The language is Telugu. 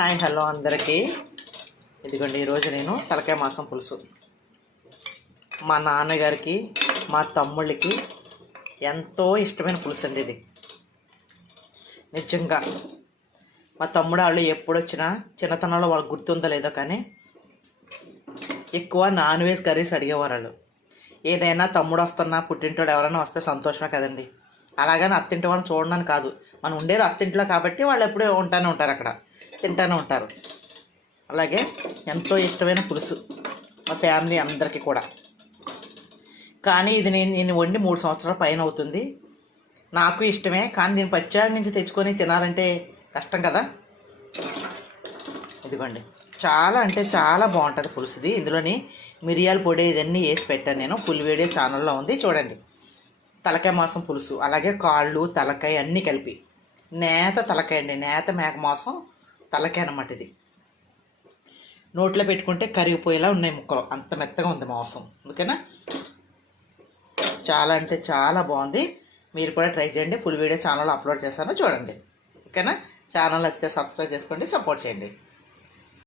హాయ్ హలో అందరికీ. ఇదిగోండి ఈరోజు నేను తలకాయ మాంసం పులుసు మా నాన్నగారికి మా తమ్ముళ్ళకి ఎంతో ఇష్టమైన పులుసు అండి ఇది. నిజంగా మా తమ్ముడు వాళ్ళు ఎప్పుడు వచ్చినా చిన్నతనంలో వాళ్ళకి గుర్తుందో లేదో కానీ ఎక్కువ నాన్ వెజ్ కర్రీస్ అడిగేవారు వాళ్ళు. ఏదైనా తమ్ముడు వస్తున్నా పుట్టింటోడు ఎవరైనా వస్తే సంతోషమే కదండి. అలాగని అత్తింటి వాళ్ళని చూడడానికి కాదు, మనం ఉండేది అత్తింట్లో కాబట్టి వాళ్ళు ఎప్పుడూ ఉంటానే ఉంటారు, అక్కడ తింటూనే ఉంటారు. అలాగే ఎంతో ఇష్టమైన పులుసు మా ఫ్యామిలీ అందరికీ కూడా. కానీ ఇది నేను వండి 3 సంవత్సరాల పైన అవుతుంది. నాకు ఇష్టమే, కానీ దీన్ని పచ్చాడి నుంచి తెచ్చుకొని తినాలంటే కష్టం కదా. ఇదిగోండి చాలా అంటే చాలా బాగుంటుంది పులుసుది. ఇందులోని మిరియాల పొడి ఇవన్నీ వేసి పెట్టాను నేను. ఫుల్ వీడియో ఛానల్లో ఉంది, చూడండి. తలకాయ మాంసం పులుసు, అలాగే కాళ్ళు తలకాయ అన్నీ కలిపి నేత తలకాయ అండి, నేత మేక మాంసం తలకాయ అన్నమాట. ఇది నోట్లో పెట్టుకుంటే కరిగిపోయేలా ఉన్నాయి ముక్కలు, అంత మెత్తగా ఉంది మాంసం. ఓకేనా, చాలా అంటే చాలా బాగుంది. మీరు కూడా ట్రై చేయండి. ఫుల్ వీడియో ఛానల్లో అప్లోడ్ చేస్తాను, చూడండి. ఓకేనా, ఛానల్ వస్తే సబ్స్క్రైబ్ చేసుకోండి, సపోర్ట్ చేయండి.